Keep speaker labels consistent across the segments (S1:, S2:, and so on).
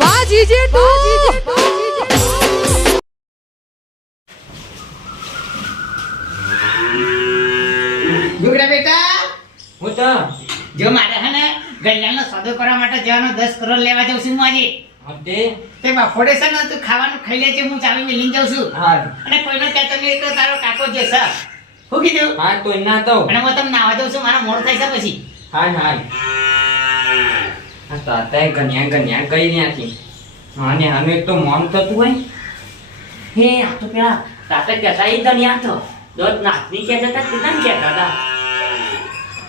S1: વાહ જીજે તું
S2: ગુગરા બેટા
S3: હું તો
S2: જો મારે હે ને ગલ્યાનો સોદો કરવા માટે જવાનો દસ કરોડ લેવા જાઉં છું હું આજે
S3: હતે
S2: તે બફોડે છે ને તું ખાવાનું ખાઈ લેજે હું ચાવી મેલીને જાઉં છું.
S3: હા.
S2: અને કોઈનો કહેતો નહીં તો તારો કાકો જે છે શું કીધું?
S3: હા તો ના તો.
S2: અને હું તમને નાવા દઉં છું મારા મોડ થાય છે પછી.
S3: હા આ તો અત્યારે ગન્યા ગન્યા કઈ ત્યાંથી. અને આનું એક તો મોન થતું હોય? હે આ તો પેલા તાતે કહેતા એ ગન્યા તો. દોત નાતની કહેતા હતા તે તને કહેતા હતા.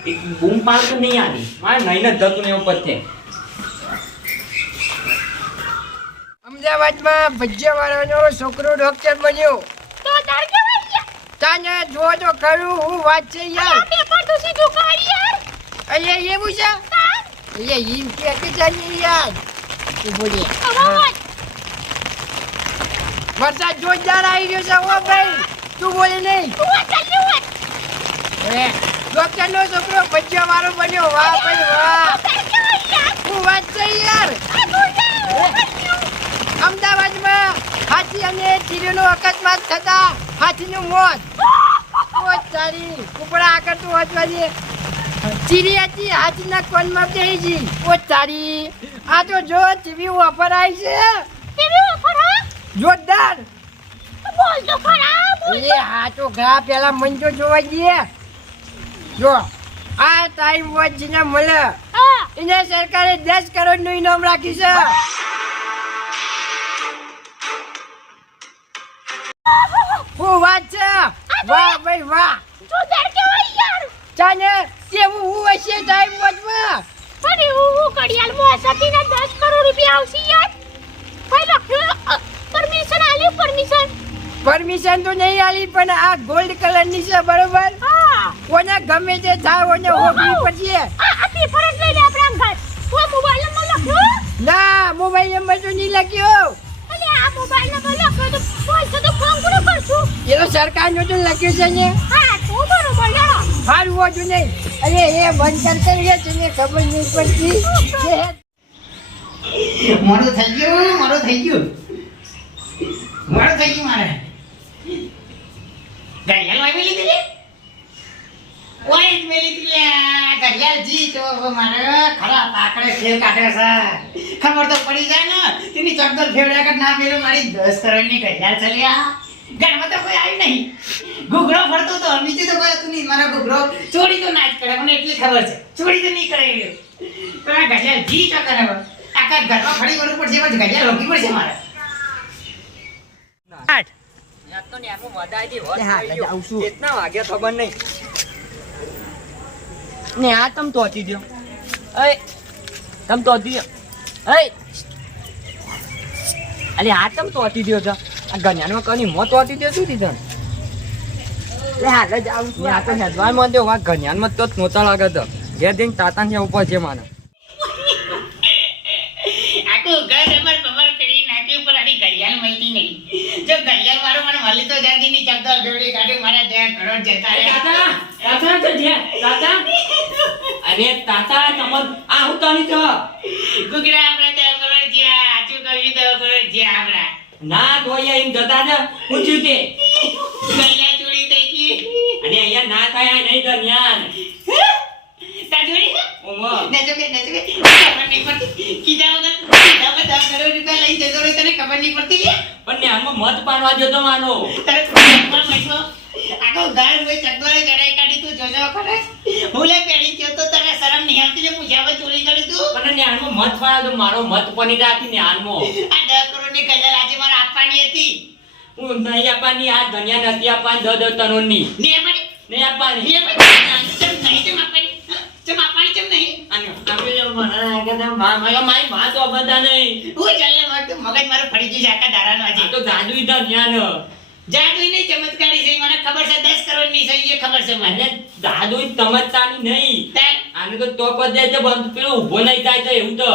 S3: એક બૂમ પાડતું નહીં આવી મારે નહીં ને થતું ને એવું પથે
S1: અમદાવાદમાં ભજીયાવાળાનો છોકરો ડોક્ટર બન્યો. તાને જો તો ખરું હું વાત છે યાર.
S4: પેપર તો સીધું કાઢ યાર.
S1: અહીંયા એવું છે? ઈમ કે કે જાની યાર બોલે
S4: અવાજ
S1: વરસાદ જોરદાર આવી રહ્યો છે ઓ ભાઈ તું બોલે નહીં
S4: હોય
S1: હે ડોક્ટરનો છોકરો ભજીયાવાળો બન્યો વાહ ભાઈ વાહ હું વાત છે યાર અમદાવાદમાં હાથી અને ચીડીનો અકસ્માત થતા હાથીનું મોત ઓ તારી કુકડા આગળ તું હજવાજે હતી હાથીના કોનમાં ગઈ ઓ તારી આ તો જો ટીવી ઓફર આવી છે.
S4: ટીવી ઓફર હા?
S1: જોરદાર.
S4: બોલ તો ખરા બોલ
S1: એ હા તો ઘા પેલા મન તો જોવા દે જો આ ટાઈમ વોચને મળે એને સરકારે દસ કરોડનું ઇનામ રાખી છે. હું વાત છે? વાહ ભાઈ વાહ.
S4: જોરદાર કેવાય યાર.
S1: ચાને કેવું હું હશે ટાઈમ વોચમાં?
S4: અરે હું હું કડિયાલ મોસતી ના 10 કરોડ રૂપિયા આવશે યાર. ભાઈ પરમિશન આલ્યું પરમિશન.
S1: પરમિશન તો નહીં આલી પણ આ ગોલ્ડ કલરની છે બરોબર? કોને ગમે તે થાય ઓને હોગવી પડશે?
S4: આ પેપર જ લઈ લે આપણા ઘર. તું મોબાઈલ નંબર લખ્યો
S1: ના મોબાઈલ નંબર તો નહીં લખ્યો.
S4: મોબાઈલ નંબર લખ્યો તો પૈસા તો ફોન કરો કરશું?
S1: એ તો સરકારનું તો લખ્યું છે ને.
S4: હા
S1: હોતું નહીં. અરે, એ બંધ કરતા રહ્યા છે ખબર નહીં પડતી.
S2: મોડું થઈ ગયું, મોડું થઈ ગયું. મોડું થઈ ગયું મારે. ઘડિયાળ વાવી લીધી મેલી લે. ઘડિયાળ જી તો મારે ખરા પાકડે ખેલ કાઢે છે. ખબર તો પડી જાય ને. તેની ચક્કર ફેવડા ના મેલું. મારી દસ કરોડની ઘડિયાળ ચાલ્યા ઘરમાં તો કોઈ આવી નહીં. ઘૂઘરો ફરતો તો નીચે તો કોઈ હતું નહીં. મારા ઘૂઘરો ચોરી તો ના જ કરે મને એટલી ખબર છે. ચોરી તો નહીં કરે એ. પણ આ ઘડિયાળ જી તો કરે આખા ઘરમાં ફરી વળવું પડશે પછી ઘડિયાળ રોકવી પડશે મારે.
S1: હા, જાઉં છું.
S3: કેટલા વાગ્યા ખબર નહીં.
S1: ને આ તમ તો હતી દો
S3: તમ તો હતી અરે આ તમ તો હતી દ્યો છો આ ગન્યાનો કની મોત હતી દ્યો શું દીધા
S1: લે હાલ જ આવું છું
S3: આ તો માં દેવા ગન્યાનમાં તો નોતા લાગે તો. તાતા ને ઉપર છે માને.
S2: આખું ઘર અમર બમર કરી નાખ્યું પણ આની ઘડિયાળ મળતી નહીં. જો વાળો મને મળી તો જાતી ની જોડી કાઢી મારા જતા
S3: તો તાતા. અરે તાતા તમર આ હું તાની તો
S2: ગુગડા આપણે ત્યાં કરો જ્યાં આચું કહ્યું તો કરો જ્યાં આપણા.
S3: ના દોયા એમ જતા ને પૂછ્યું તે
S2: ઘડિયાળ ચોરી થઈ ગઈ.
S3: અને અહીંયા ના થાય નહીં
S2: તા જોડી
S3: ઓમો.
S2: નજો કે નજો કે ખબર નહીં પડતી. કીધા વગર કીધા બધા કરોડ રૂપિયા લઈ જતો તને ખબર નહીં પડતી
S3: પણ ને આમાં મત પાડવા જતો માનો.
S2: તારે ચકમાં બેઠો? આખો ગાળ હોય ચકવાળે ચડાઈ કાઢી તું જોજો કરે હું લે પેડી ગયો તો તને શરમ નહીં આવતી પૂછ્યા ચોરી કરી તું?
S3: પણ ને આમાં મત પાડવા તો મારો મત પની દાતી ને આનમાં
S2: આ દસ કરોડની ગઝલ આજે મારે આપવાની હતી
S3: હું નહીં આપવાની આ ધનિયા નથી આપવાની દો દો તનોની
S2: નિયમની
S3: નહીં આપવાની.
S2: નિયમની ચમ નહીં ચમ આપવાની. ચમ આપવાની ચમ નહીં.
S3: અને આપણે જો મને લાગે તો મા- મારા માં તો બધા નહીં.
S2: હું ચાલે મારું મગજ મારો ફરી ગયું આખા દાડાનું આજે.
S3: તો જાદુઈ ધનિયાનો.
S2: જાદુઈ નહીં ચમત્કારી છે. મને ખબર છે 10 કરોડની છે એ ખબર છે મને.
S3: જાદુઈ ચમત્કારી નહીં. આને તો તો પદ બંધ પેલો ઊભો નહીં થાય તો એવું તો.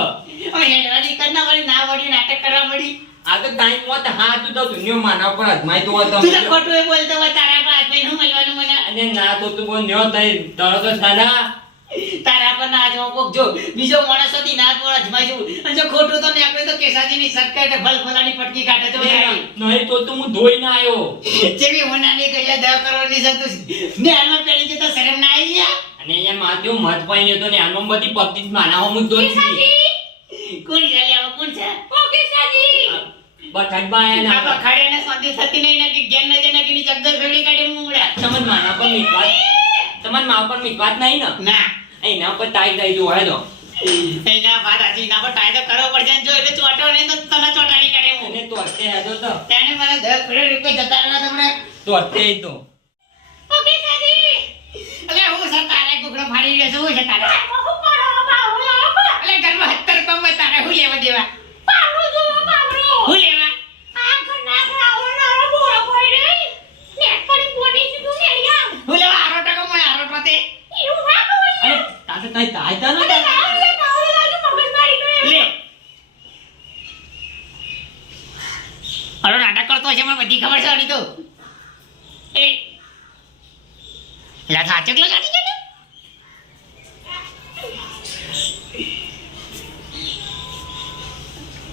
S2: હેડવાની કરના વળી ના વળી નાટક કરવા મળી
S3: આ તો ટાઈમ મોત હા તું તો દુનિયા માનવ પર અજમાય તો હતો
S2: તું તો ખોટું એ બોલતો હોય તારા પર હાથ પૈનું મળવાનું મને.
S3: અને ના તો તું બોલ ન્યો તઈ તરત જ સાડા
S2: તારા પર ના જો કોક જો બીજો માણસ હતી ના પર કેસાજીની સટકાઈ ફલ ફલાની પટકી કાઢે તો
S3: નહીં તો તો હું ધોઈને આવ્યો
S2: જેવી હોનાની કહીએ દહ કરોડની છે તું. નેહાલમાં પહેરી છે તો શરમ ના આવી યાર?
S3: અને અહીંયા માથે મોત પાઈને તો ને આમાં બધી પબ્લિક માના હું
S4: કેસાજી
S2: કોણ છે કોણ છે?
S3: બાયા
S2: આ
S3: ના
S2: ને શાંતિ સતી નહીં ને કે ઘેર ન જઈને કે ની ચકદર ફેરડી કાઢે મુંગળા.
S3: તમને માના પર મિતવાત તમને માના પર મિતવાત નહીં ને?
S2: ના.
S3: એના પર તાઈ તાઈ જો હેડો
S2: એના વાત હાચી, એના પર ટ્રાય તો કરવો પડશે ને જો એટલે ચોંટો નહીં તો તને ચોંટાડી કાઢે હું.
S3: અને તો અત્યારે હેડો તો
S2: તેને મને દસ કરોડ રૂપિયા જતા રહ્યા તમને.
S3: તો તો.
S4: ઓ કેસાજી
S2: અલે હું ફાડી રહ્યો છું, હું અલે ઘરમાં હત્તર પંપ તારે હું લેવા દેવા?
S4: બાવળો જોવો બાવળો
S2: હું લેવા?
S4: આ ઘરના ગ્રાવણ નારો બોળો કોઈ રે નેટ પડી પોડી સીધું નેડિયા
S2: હું લેવા આરો ટકો મને આરો ટોતે?
S4: એવું ના કહું
S3: અરે કઈ કાયદા
S4: અરે
S3: ને
S2: લે. આરો નાટક કરતો હશે મને બધી ખબર છે અડી તો. એ. લા થાચક લગાડી છે?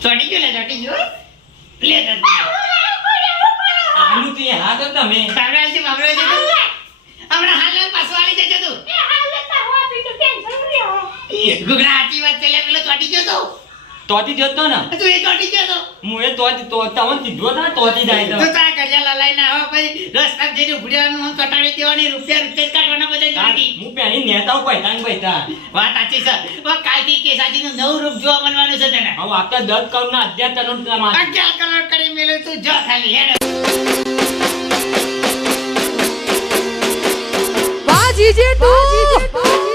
S2: ચોટી ગયો લે ચોટી ગયો. લે.
S3: આલુ તે હા તો તમે.
S2: સામે આજે બાબરો છે તું હમણાં હાલ હાલ પાછો આવી જજો તું
S4: એ હાલ લેતા હો આપી તો ટેન્શન રહ્યો
S2: ગુગડા સાચી વાત છે લે પેલો ચોટી ગયો તો.
S3: તોતી જતો ને?
S2: તું એ ચોટી ગયો તો.
S3: હું એ તોતી તો તમને કીધું તોતી જાય
S2: તો.
S3: તો
S2: તારા ઘડિયા લલાઈ ના આવે પછી રસ્તા જઈને ઉભડ્યાનું હું ચોટાડી દેવાની રૂપિયા રૂપિયા કાઢવાના બધા ચોટી
S3: હું પેલી નેતા પૈસા ને પૈસા
S2: વાત સાચી છે. હવે કાલથી નું નવું રૂપ જોવા મળવાનું છે તને.
S3: હવે આપતા દસ કરોડ ના અધ્યાત્મ તરફ તમારે.
S2: અગિયાર કરોડ કરી મેળવ્યું તું. જો ખાલી હેડ.
S5: વાહ જીજે તું